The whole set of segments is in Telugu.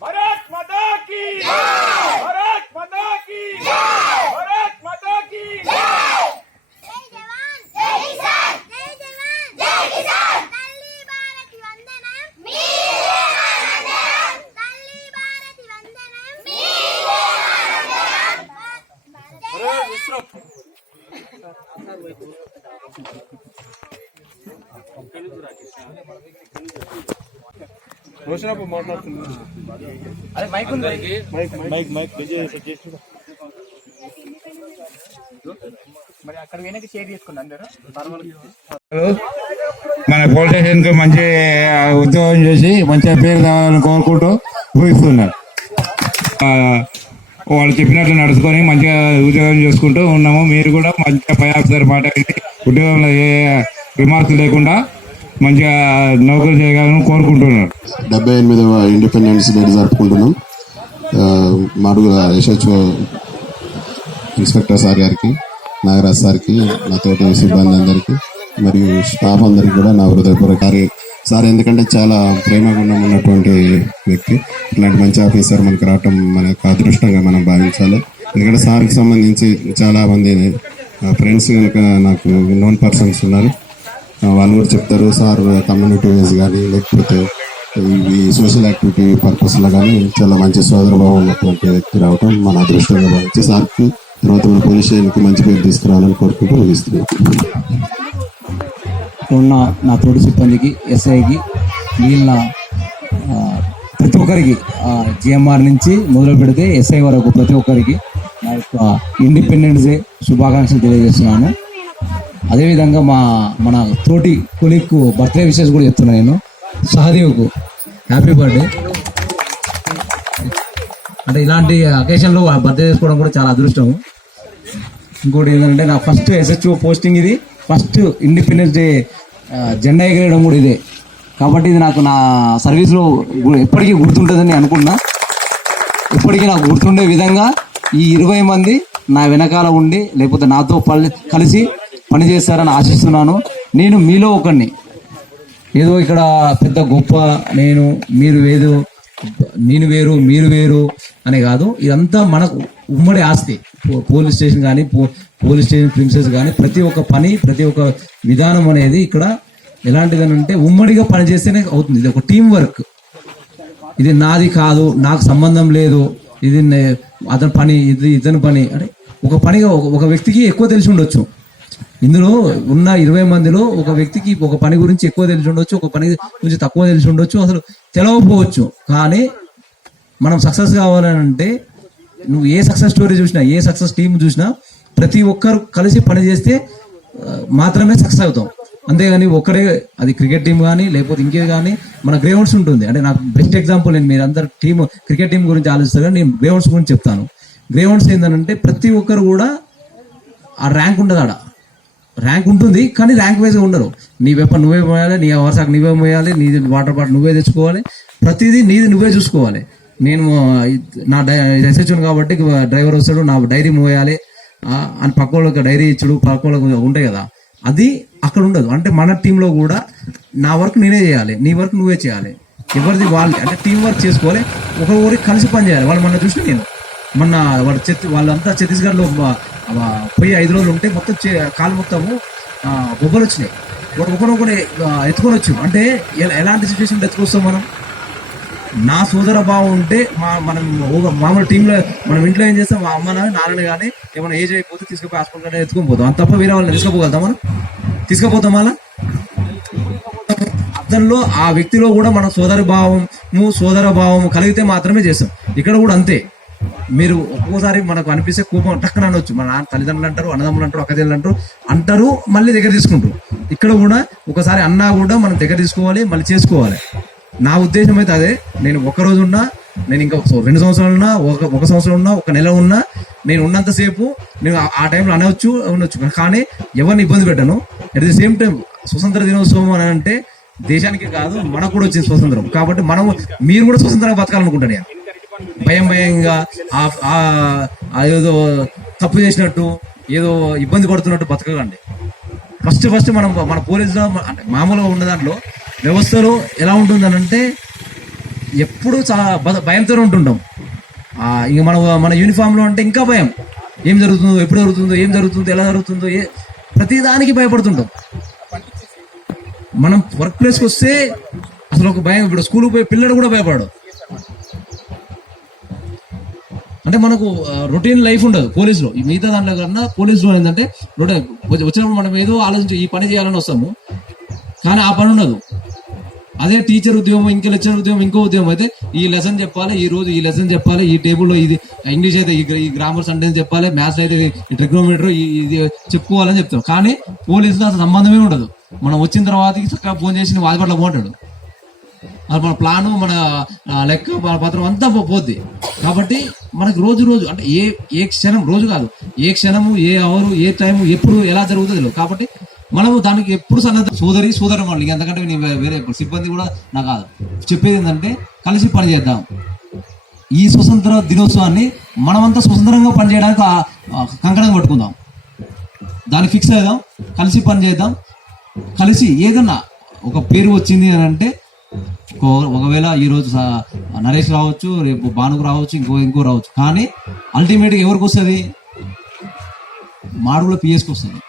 भारत माता की भारत माता की भारत माता की जय जवान जय किसान जय जवान जय किसान तल्ली भारत वंदनम मीरे वंदनम तल्ली भारत वंदनम मीरे वंदनम अरे विश्रम రోషనప్ప మాట్లాడుతున్నా అరే మైక్ ఉంది మైక్ మైక్ చేసి మరి అక్కడ వెనక్కి షేర్ చేసుకున్నా అందరూ మన పోలీస్ స్టేషన్ కు మంచి ఉద్యోగం చేసి మంచిగా పేరు తేవాలని కోరుకుంటూ ఊహిస్తున్నారు. వాళ్ళు చెప్పినట్లు నడుచుకొని మంచిగా ఉద్యోగం చేసుకుంటూ ఉన్నాము. మీరు కూడా మంచిగా పై ఆఫీసర్ మాట ఉద్యోగంలో ఏ రిమార్క్స్ లేకుండా మంచిగా నౌకరు చేయగలని కోరుకుంటున్నారు. 78వ ఇండిపెండెన్స్ డే జరుపుకుంటున్నాం. మాడుగుల ఎస్హెచ్ఓ ఇన్స్పెక్టర్ సార్ గారికి, నాగరాజ్ సార్కి, నా తోటి సిబ్బంది అందరికీ మరియు స్టాఫ్ అందరికీ కూడా నా హృదయపూర్వక సార్. ఎందుకంటే చాలా ప్రేమగుణం ఉన్నటువంటి వ్యక్తి. ఇలాంటి మంచి ఆఫీసర్ మనకు రావటం మనకు అదృష్టంగా మనం భావించాలి. ఎందుకంటే సార్కి సంబంధించి చాలా మంది ఫ్రెండ్స్ నాకు నోన్ పర్సన్స్ ఉన్నారు. వాళ్ళు కూడా చెప్తారు సార్ కమ్యూనిటీ వైజ్ కానీ లేకపోతే ఈ సోషల్ యాక్టివిటీ పర్పస్లో కానీ చాలా మంచి సోదరభావం ఉన్నటువంటి వ్యక్తి రావటం మన అదృష్టంగా భావించి సార్కి తర్వాత మన పోలీస్ స్టేషన్కి మంచి పేరు తీసుకురావాలని కోరుకుంటూ ఊహిస్తున్నాం. ఉన్న నా తోటి సిబ్బందికి, ఎస్ఐకి, మిగిలిన ప్రతి ఒక్కరికి జిఎంఆర్ నుంచి మొదలు పెడితే ఎస్ఐ వరకు ప్రతి ఒక్కరికి నా యొక్క ఇండిపెండెన్స్ డే శుభాకాంక్షలు తెలియజేస్తున్నాను. అదేవిధంగా మన తోటి కొలీగ్కు బర్త్డే విషెస్ కూడా చెప్తున్నాను. నేను సహదేవ్కు హ్యాపీ బర్త్డే. అంటే ఇలాంటి అకేషన్లో బర్త్డే చేసుకోవడం కూడా చాలా అదృష్టం. ఇంకోటి ఏంటంటే నా ఫస్ట్ ఎస్హెచ్ఓ పోస్టింగ్ ఇది, ఫస్ట్ ఇండిపెండెన్స్ డే జెండా ఎగరేయడం కూడా ఇదే. కాబట్టి ఇది నాకు నా సర్వీస్లో ఎప్పటికీ గుర్తుంటుందని అనుకున్నా. ఎప్పటికీ నాకు గుర్తుండే విధంగా ఈ 20 మంది నా వెనకాల ఉండి లేకపోతే నాతో కలిసి పనిచేస్తారని ఆశిస్తున్నాను. నేను మీలో ఒకరిని. ఏదో ఇక్కడ పెద్ద గొప్ప మీరు నేను వేరు మీరు వేరు అనే కాదు. ఇదంతా మనకు ఉమ్మడి ఆస్తి. పోలీస్ స్టేషన్ కానీ పోలీస్ స్టేషన్ ప్రిన్సెస్ కానీ ప్రతి ఒక్క పని, ప్రతి ఒక్క విధానం అనేది ఇక్కడ ఎలాంటిదని అంటే ఉమ్మడిగా పనిచేస్తేనే అవుతుంది. ఇది ఒక టీం వర్క్. ఇది నాది కాదు, నాకు సంబంధం లేదు, ఇది అతని పని, ఇది ఇతని పని అంటే ఒక పనిగా ఒక వ్యక్తికి ఎక్కువ తెలిసి ఉండొచ్చు. ఇందులో ఉన్న 20 మందిలో ఒక వ్యక్తికి ఒక పని గురించి ఎక్కువ తెలిసి ఉండొచ్చు, ఒక పని గురించి తక్కువ తెలిసి ఉండొచ్చు, అసలు తెలవకపోవచ్చు. కానీ మనం సక్సెస్ కావాలంటే నువ్వు ఏ సక్సెస్ స్టోరీ చూసినా, ఏ సక్సెస్ టీం చూసినా ప్రతి ఒక్కరు కలిసి పని చేస్తే మాత్రమే సక్సెస్ అవుతాం. అంతేగాని ఒక్కడే, అది క్రికెట్ టీం కానీ లేకపోతే ఇంకేది కానీ, మన గ్రౌండ్స్ ఉంటుంది. అంటే నాకు బెస్ట్ ఎగ్జాంపుల్, నేను మీరు అందరు క్రికెట్ టీం గురించి ఆలోచిస్తారు కానీ నేను గ్రౌండ్స్ గురించి చెప్తాను. గ్రౌండ్స్ ఏంటంటే ప్రతి ఒక్కరు కూడా ఆ ర్యాంక్ ఉండదు. ఆడ ర్యాంక్ ఉంటుంది కానీ ర్యాంక్ వైజ్గా ఉండరు. నీ వెపన్ నువ్వే మోయాలి, నీ వర్షాకు నువ్వే మోయాలి, నీది వాటర్ బాటిల్ నువ్వే తెచ్చుకోవాలి, ప్రతిదీ నీది నువ్వే చూసుకోవాలి. నేను నా ఎస్హెచ్ఓని కాబట్టి డ్రైవర్ వస్తాడు, నా డైరీ మోయాలి అని పక్క వాళ్ళకి డైరీ ఇచ్చుడు, పక్క వాళ్ళకి ఉంటాయి కదా, అది అక్కడ ఉండదు. అంటే మన టీంలో కూడా నా వర్క్ నేనే చేయాలి, నీ వర్క్ నువ్వే చేయాలి. ఎవరిది వాళ్ళు, అంటే టీం వర్క్ చేసుకోవాలి, ఒకరికి కలిసి పని చేయాలి. వాళ్ళు మొన్న చూసిన నేను వాళ్ళంతా ఛత్తీస్గఢ్లో పోయి 5 రోజులు ఉంటే మొత్తం కాలు మొత్తము బొబ్బలు వచ్చినాయి. ఒకరొకరు ఎత్తుకొని వచ్చు. అంటే ఎలాంటి సిచ్యువేషన్ ఎత్తుకొస్తాం మనం? నా సోదర భావం ఉంటే మనం మామూలు టీంలో మనం ఇంట్లో ఏం చేస్తాం, మా అమ్మ నాన్నని కానీ ఏమైనా ఏజ్ అయిపోతే తీసుకుపోయి హాస్పిటల్ ఎత్తుకొని పోతాం. అంత తప్ప వేరే వాళ్ళని తీసుకుపోగలుగుతాం? మనం తీసుకుపోతాం. అలా అతనిలో ఆ వ్యక్తిలో కూడా మనం సోదర భావము కలిగితే మాత్రమే చేస్తాం. ఇక్కడ కూడా అంతే. మీరు ఒక్కోసారి మనకు అనిపిస్తే కోపం టక్కన అనొచ్చు. మన తల్లిదండ్రులు అంటారు, అన్నదమ్ములు అంటారు, అక్కచెల్లెలు అంటారు, మళ్ళీ దగ్గర తీసుకుంటారు. ఇక్కడ కూడా ఒకసారి అన్నా కూడా మనం దగ్గర తీసుకోవాలి, మళ్ళీ చేసుకోవాలి. నా ఉద్దేశం అయితే అదే. నేను ఒక్కరోజు ఉన్నా, నేను ఇంకా 2 సంవత్సరాలు ఉన్నా, ఒక సంవత్సరం ఉన్నా, 1 నెల ఉన్నా, నేను ఉన్నంతసేపు నేను ఆ టైంలో ఉండొచ్చు, కానీ ఎవరిని ఇబ్బంది పెట్టను. అట్ ది సేమ్ టైం స్వతంత్ర దినోత్సవం అని అంటే దేశానికి కాదు, మనకు కూడా వచ్చింది స్వతంత్రం. కాబట్టి మీరు కూడా స్వతంత్రంగా బతకాలనుకుంటాను నేను. భయంగా ఏదో తప్పు చేసినట్టు, ఏదో ఇబ్బంది పడుతున్నట్టు బతకకండి. ఫస్ట్ మన పోలీసులో మామూలుగా ఉన్న దాంట్లో వ్యవస్థలో ఎలా ఉంటుందని అంటే ఎప్పుడు భయంతో ఉంటుంటాం. ఇంక మన యూనిఫామ్లో అంటే ఇంకా భయం. ఏం జరుగుతుందో, ఎప్పుడు జరుగుతుందో, ఏం జరుగుతుందో, ఎలా జరుగుతుందో, ప్రతిదానికి భయపడుతుంటాం. మనం వర్క్ ప్లేస్కి వస్తే అసలు ఒక భయం. ఇప్పుడు స్కూల్కి పోయి పిల్లడు కూడా భయపడడు. అంటే మనకు రొటీన్ లైఫ్ ఉండదు పోలీసులో. ఈ మిగతా దాంట్లో కన్నా పోలీసులో ఏంటంటే వచ్చినప్పుడు మనం ఏదో ఆలోచించి ఈ పని చేయాలని వస్తాము, కానీ ఆ పని ఉండదు. అదే టీచర్ ఉద్యోగం, ఇంకా లెక్చరర్ ఉద్యోగం, ఇంకో ఉద్యోగం అయితే ఈ లెసన్ చెప్పాలి, ఈ రోజు ఈ లెసన్ చెప్పాలి, ఈ టేబుల్లో ఇది ఇంగ్లీష్ అయితే ఈ గ్రామర్ సెంటెన్స్ చెప్పాలి, మ్యాథ్స్ అయితే ఈ ట్రిగ్నోమీటర్ ఇది చెప్పుకోవాలని చెప్తాం. కానీ పోలీసులో అసలు సంబంధమే ఉండదు. మనం వచ్చిన తర్వాత చక్కగా ఫోన్ చేసి వాదిపట్ల పోంటాడు. అది మన ప్లాను, మన లెక్క, మన పత్రం అంతా పోద్ది. కాబట్టి మనకి రోజు అంటే ఏ క్షణం, రోజు కాదు, ఏ క్షణము, ఏ అవరు, ఏ టైము, ఎప్పుడు ఎలా జరుగుతుంది. కాబట్టి మనము దానికి ఎప్పుడు సోదరం వాళ్ళు. ఎందుకంటే నేను వేరే సిబ్బంది కూడా నాకు కాదు. చెప్పేది ఏంటంటే కలిసి పని చేద్దాం. ఈ స్వతంత్ర దినోత్సవాన్ని మనమంతా స్వతంత్రంగా పనిచేయడానికి కంకణం పట్టుకుందాం. దాన్ని ఫిక్స్ అవుదాం, కలిసి పని చేద్దాం. కలిసి ఏదన్నా ఒక పేరు వచ్చింది అని అంటే, ఒకవేళ ఈరోజు నరేష్ రావచ్చు, రేపు భానుకు రావచ్చు, ఇంకో రావచ్చు, కానీ అల్టిమేట్గా ఎవరికి వస్తుంది? మాడుగుల పిఎస్కి వస్తుంది.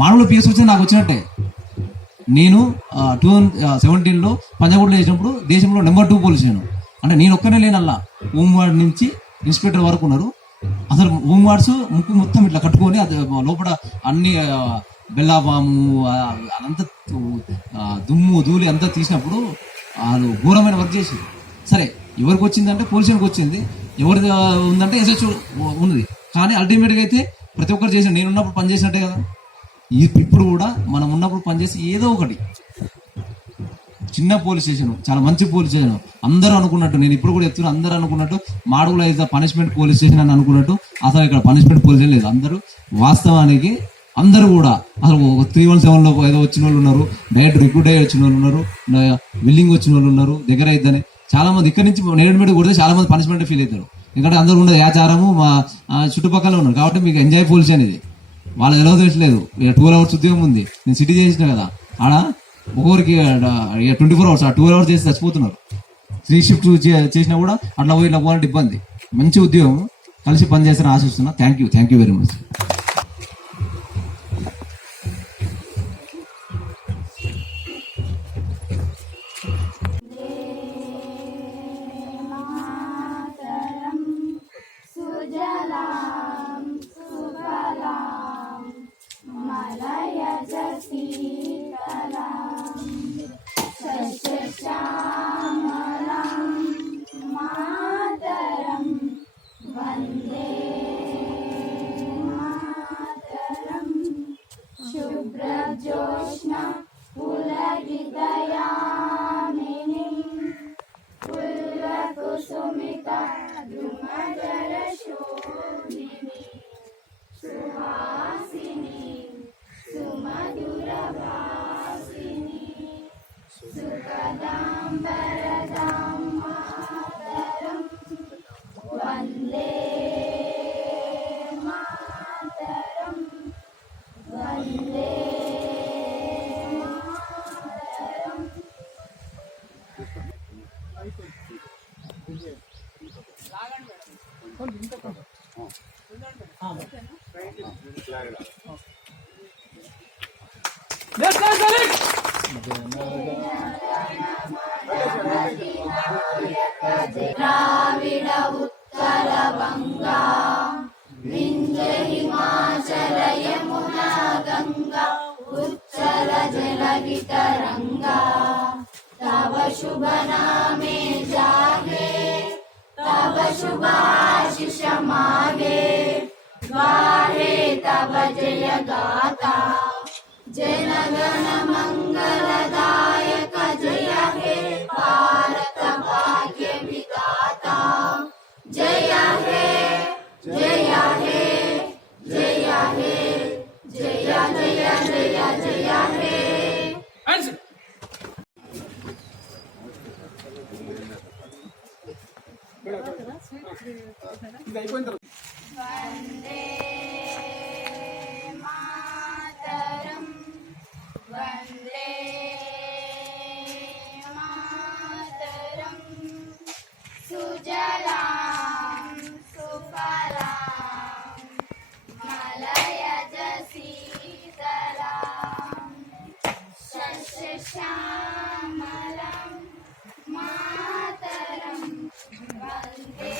మాడుగుల పిఎస్ వచ్చి నాకు వచ్చినట్టే. నేను 2017లో పంజాగుట్లో చేసినప్పుడు దేశంలో నెంబర్ 2 పోలీస్ నేను. అంటే నేను ఒక్కనే లేనల్లా, హోంగార్డ్ నుంచి ఇన్స్పెక్టర్ వరకు ఉన్నారు. అసలు హోంగార్డ్స్ ముక్కు మొత్తం ఇట్లా కట్టుకొని అది లోపల అన్ని బెల్లాబాము అదంతా దుమ్ము ధూళి అంతా తీసినప్పుడు వాళ్ళు ఘోరమైన వర్క్ చేసి, సరే ఎవరికి వచ్చిందంటే పోలీసులకు వచ్చింది, ఎవరిది ఉందంటే ఎస్హెచ్ ఉన్నది. కానీ అల్టిమేట్గా అయితే ప్రతి ఒక్కరు చేసిన, నేను ఉన్నప్పుడు పని చేసినట్టే కదా. ఇప్పుడు కూడా మనం ఉన్నప్పుడు పనిచేసి ఏదో ఒకటి చిన్న పోలీస్ స్టేషన్, చాలా మంచి పోలీస్ స్టేషన్ అందరూ అనుకున్నట్టు, నేను ఇప్పుడు కూడా చెప్తున్నా, అందరూ అనుకున్నట్టు Madugula is the punishment police station అని అనుకున్నట్టు అసలు ఇక్కడ పనిష్మెంట్ పోలీస్ లేదు. అందరూ వాస్తవానికి అందరూ కూడా అసలు 317లో ఏదో వచ్చిన వాళ్ళు ఉన్నారు, డైరెక్ట్ రిక్రూట్ అయ్యి వచ్చిన వాళ్ళు ఉన్నారు, విల్లింగ్ వచ్చిన వాళ్ళు ఉన్నారు, దగ్గర అయిద్దని చాలా మంది ఇక్కడ నుంచి నేర్మెంట్ కొడితే చాలా మంది పనిష్మెంట్ ఫీల్ అవుతారు. ఎందుకంటే అందరూ ఉండదు ఆచారము మా చుట్టుపక్కల ఉన్నారు. కాబట్టి మీకు ఎంజాయ్ పోలీస్ అనేది వాళ్ళకి ఎలా తెలియట్లేదు. 12 hours ఉద్యోగం ఉంది, నేను సిటీ చేసిన కదా, ఆడ ఒక్కొక్కరికి 24 hours, 12 hours చేసి చచ్చిపోతున్నారు. 3 shifts చేసినా కూడా అట్లా పోయి ఇట్లా పోవాలంటే ఇబ్బంది. మంచి ఉద్యోగం, కలిసి పనిచేస్తారని ఆశిస్తున్నా. Thank you very much. శుభ్రజోష్ణ పులకితయామిని పుల్లకుసుమిత ద్రుమజలశోభిని సుహాసిని సుమధురభాసిని సుఖదాంబరదాం మాతరం వందే మాతరం వందే ద్రావిడ ఉత్తర బంగా వింధ్య హిమాచల యమునా గంగా ఉచ్చల జల వితరంగా नामे जागे तब शुभ आशीष मागे गाहे तब जय गाता जनगण मंगलदायक जय हे भारत भाग्य विधाता जय हे जय हे जय हे जय जय जय जय हे वन्दे मातरम् वन्दे मातरम् सुजलां सुफलां मलयज शीतलां शस्यश्यामलां मातरं वन्दे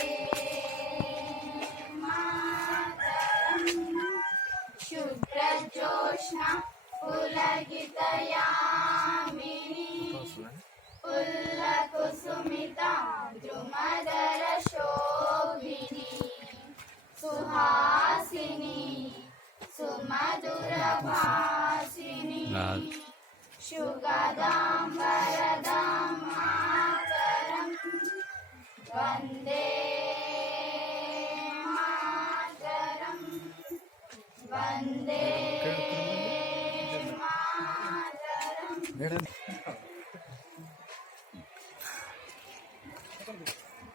शुभ्रजोत्स्ना पुलकितयामिनी पुल्लकुसुमिता द्रुमदरशोभिनी सुहासिनी सुमधुरभासिनी सुगदां वरदां मातरं वन्दे मातरं वन्दे मातरम्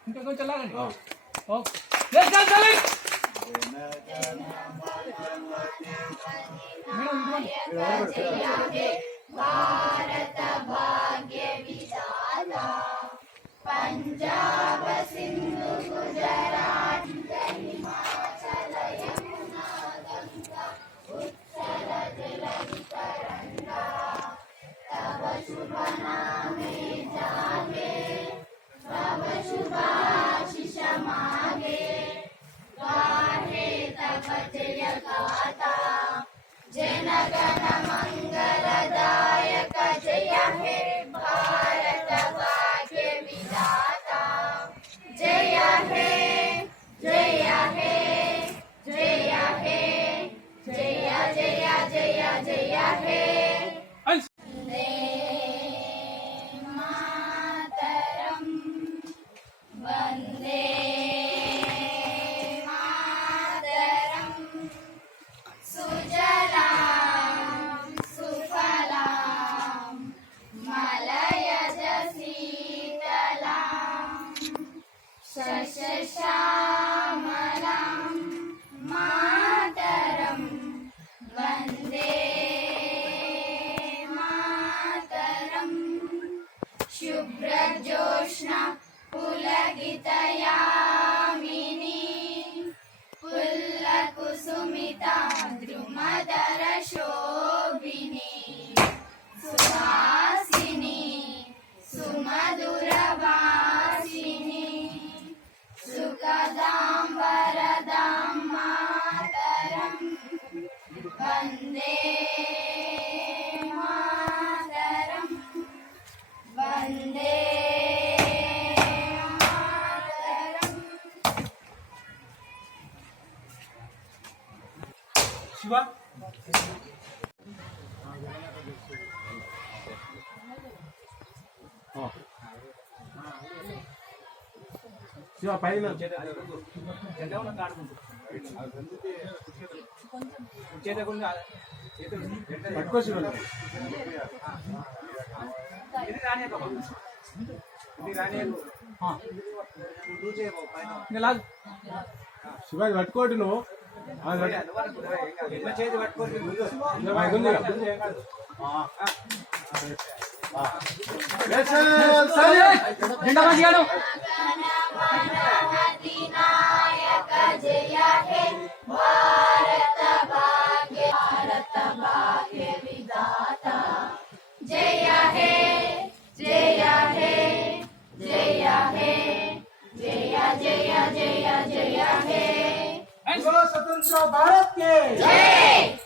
ఇంకా కొంచెం లాగండి ఓకే भारत भाग्य विधाता पंजाब सिंधु गुजरात हिमाचल यमुना गंगा उत्कल जलधि तरंगा तब शुभ नामे जागे तब शुभ आशीष मागे गाहे तब जय गाता जनगण मंगलदायक जय हे भारत भाग्य विधाता जय हे जय हे जय हे जय जय जय जय हे वन्दे मातरं वन्दे मातरं सुजलां सुफलां मलयज शीतलां शस्यश्यामलां मातरं वन्दे मातरं शुभ्रजोत्स्ना पुलकितयामिनी पुल्लकुसुमिता द्रुमदरशोभिनी सुहासिनी सुमधुरभासिनी सुगदां वरदां मातरं वन्दे मातरं वन्दे मातरम् శివ శివ పైన పట్టుకో శివ ఇది రాని ఇంకా లాగు శివ పట్టుకోటి నువ్వు చేతి పట్టుకోండి జెండా మంచిగాడు गणनायक जय हे भारत भाग्य विधाता जय हे जय हे जय हे जय जय जय जय हे बोलो स्वतंत्र भारत के जय।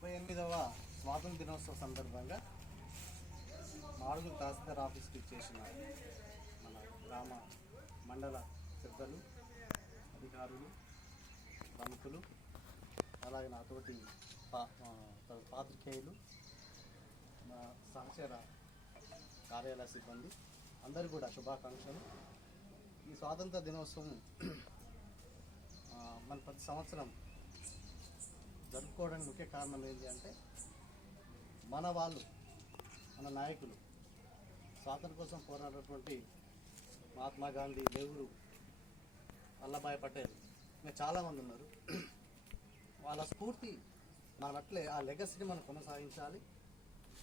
78వ స్వాతంత్ర దినోత్సవ సందర్భంగా మాడుగుల తహసీల్దార్ ఆఫీస్కి ఇచ్చేసిన మన గ్రామ మండల పెద్దలు, అధికారులు, ప్రముఖులు, అలాగే నాతోటి పాత్రికేయులు, మా సహచర కార్యాలయ సిబ్బంది అందరూ కూడా శుభాకాంక్షలు. ఈ స్వాతంత్ర దినోత్సవం మన ప్రతి సంవత్సరం జరుపుకోవడానికి ముఖ్య కారణం ఏంటి అంటే మన వాళ్ళు, మన నాయకులు స్వాతంత్రం కోసం పోరాడినటువంటి మహాత్మా గాంధీ, నెహ్రూ, వల్లభాయ్ పటేల్ ఇంకా చాలామంది ఉన్నారు. వాళ్ళ స్ఫూర్తి మనం అట్లే ఆ లెగసీని మనం కొనసాగించాలి.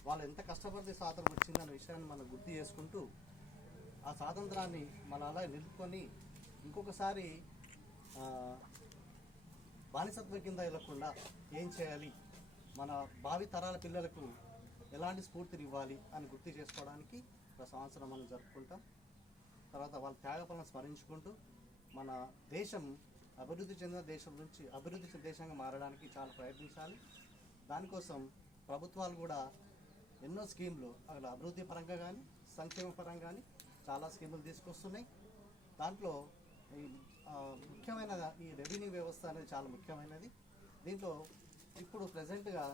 వాళ్ళు ఎంత కష్టపడితే స్వాతంత్రం వచ్చిందన్న విషయాన్ని మనం గుర్తు చేసుకుంటూ ఆ స్వాతంత్రాన్ని మనం అలా నిలుపుకొని ఇంకొకసారి బానిసత్వం కింద వెళ్ళకుండా ఏం చేయాలి, మన భావి తరాల పిల్లలకు ఎలాంటి స్ఫూర్తిని ఇవ్వాలి అని గుర్తు చేసుకోవడానికి ఒక సంవత్సరం మనం జరుపుకుంటాం. తర్వాత వాళ్ళ త్యాగపలను స్మరించుకుంటూ మన దేశం అభివృద్ధి చెందిన దేశం నుంచి అభివృద్ధి చెందిన దేశంగా మారడానికి చాలా ప్రయత్నించాలి. దానికోసం ప్రభుత్వాలు కూడా ఎన్నో స్కీములు అక్కడ అభివృద్ధి పరంగా కానీ సంక్షేమ పరంగా కానీ చాలా స్కీములు తీసుకొస్తున్నాయి. దాంట్లో ఈ ముఖ్యమైన ఈ రెవెన్యూ వ్యవస్థ అనేది చాలా ముఖ్యమైనది. దీంట్లో ఇప్పుడు ప్రజెంట్గా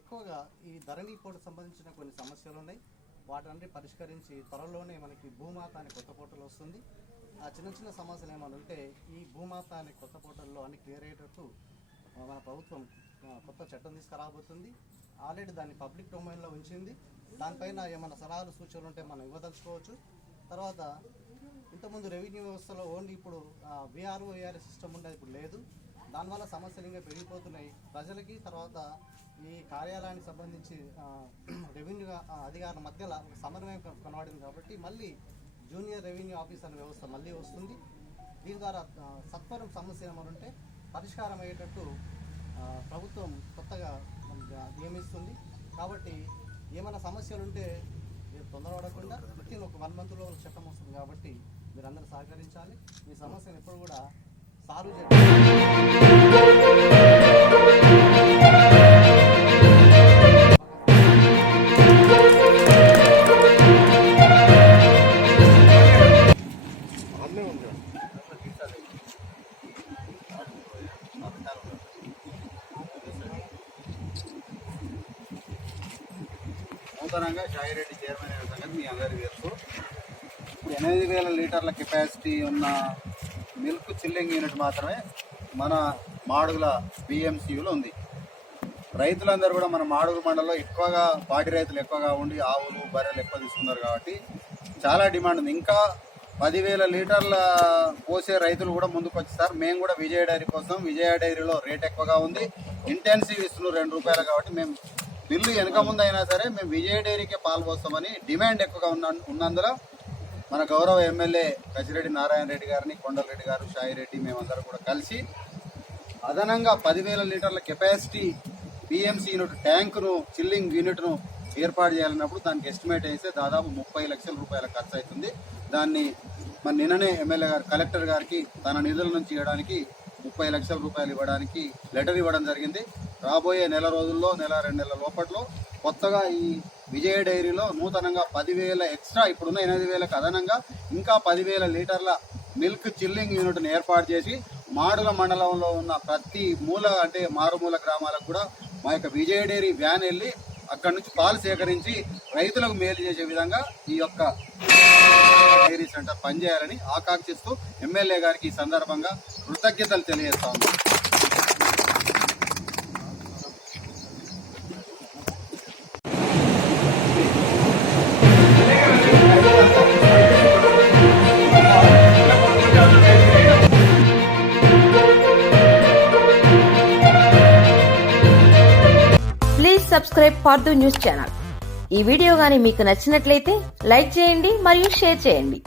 ఎక్కువగా ఈ ధరణి పోర్టుకు సంబంధించిన కొన్ని సమస్యలు ఉన్నాయి. వాటన్ని పరిష్కరించి త్వరలోనే మనకి భూమాత అనే కొత్త పోర్టల్ వస్తుంది. ఆ చిన్న చిన్న సమస్యలు ఏమైనా ఉంటే ఈ భూమాత అనే కొత్త పోర్టల్లో అన్ని క్లియర్ అయ్యేటట్టు మన ప్రభుత్వం కొత్త చట్టం తీసుకురాబోతుంది. ఆల్రెడీ దాన్ని పబ్లిక్ డొమైన్లో ఉంచింది. దానిపైన ఏమైనా సలహాలు సూచనలు ఉంటే మనం ఇవ్వదలుచుకోవచ్చు. తర్వాత ఇంతకుముందు రెవెన్యూ వ్యవస్థలో ఓన్లీ ఇప్పుడు విఆర్ఓ ఏఆర్ఎస్ సిస్టమ్ ఉండేది, ఇప్పుడు లేదు. దానివల్ల సమస్యలు ఇంకా పెరిగిపోతున్నాయి ప్రజలకి. తర్వాత ఈ కార్యాలయానికి సంబంధించి రెవెన్యూ అధికారుల మధ్యలో సమన్వయం కనబడింది కాబట్టి మళ్ళీ జూనియర్ రెవెన్యూ ఆఫీస్ అనే వ్యవస్థ మళ్ళీ వస్తుంది. దీని ద్వారా సత్వరం సమస్య ఏమైనా ఉంటే పరిష్కారం అయ్యేటట్టు ప్రభుత్వం కొత్తగా నియమిస్తుంది. కాబట్టి ఏమైనా సమస్యలు ఉంటే మీరు తొందరపడకుండా వితిన్ ఒక 1 month చట్టం వస్తుంది. కాబట్టి మీరందరూ సహకరించాలి. మీ సమస్యను ఎప్పుడు కూడా సాల్వ్ నూతనంగా షాయిరెడ్డి చైర్మన్ అయిన సంగతి మీ అందరికీ తెలుసు. 8,000 లీటర్ల కెపాసిటీ ఉన్న మిల్క్ చిల్లింగ్ యూనిట్ మాత్రమే మన మాడుగుల BMCUలో ఉంది. రైతులందరూ కూడా మన మాడుగుల మండలంలో ఎక్కువగా పాడి రైతులు ఎక్కువగా ఉండి ఆవులు, బర్రెలు ఎక్కువ తీసుకున్నారు కాబట్టి చాలా డిమాండ్ ఉంది. ఇంకా 10,000 లీటర్ల పోసే రైతులు కూడా ముందుకు వచ్చేసారు. మేము కూడా విజయ డైరీ కోసం, విజయ డైరీలో రేట్ ఎక్కువగా ఉంది, ఇంటెన్సివ్ ఇస్తున్నారు ₹2 కాబట్టి మేము బిల్లు వెనక ముందు అయినా సరే మేము విజయ డైరీకే పాలు పోస్తామని డిమాండ్ ఎక్కువగా ఉన్నందున మన గౌరవ ఎమ్మెల్యే కసిరెడ్డి నారాయణ రెడ్డి గారిని, కొండలరెడ్డి గారు, షాయిరెడ్డి మేమందరం కూడా కలిసి అదనంగా 10,000 లీటర్ల కెపాసిటీ BMC యూనిట్ ట్యాంకును, చిల్లింగ్ యూనిట్ను ఏర్పాటు చేయాలన్నప్పుడు దానికి ఎస్టిమేట్ వేస్తే దాదాపు ₹30 లక్షల ఖర్చు అవుతుంది. దాన్ని మన నిన్ననే ఎమ్మెల్యే గారు కలెక్టర్ గారికి తన నిధుల నుంచి ఇవ్వడానికి ₹30 లక్షల ఇవ్వడానికి లెటర్ ఇవ్వడం జరిగింది. రాబోయే నెల రోజుల్లో, 1-2 నెలల లోపట్లో కొత్తగా ఈ విజయ డైరీలో నూతనంగా 10,000 ఎక్స్ట్రా, ఇప్పుడున్న 8,000కు అదనంగా ఇంకా 10,000 లీటర్ల మిల్క్ చిల్లింగ్ యూనిట్ను ఏర్పాటు చేసి మాడుల మండలంలో ఉన్న ప్రతి మూల అంటే మారుమూల గ్రామాలకు కూడా మా యొక్క విజయ డైరీ వ్యాన్ వెళ్ళి అక్కడి నుంచి పాలు సేకరించి రైతులకు మేలు చేసే విధంగా ఈ యొక్క డైరీ సెంటర్ పనిచేయాలని ఆకాంక్షిస్తూ ఎమ్మెల్యే గారికి ఈ సందర్భంగా కృతజ్ఞతలు తెలియజేస్తా ఉన్నాం. Subscribe for news channel. ఈ వీడియో గాని మీకు నచ్చినట్లయితే లైక్ చేయండి మరియు షేర్ చేయండి.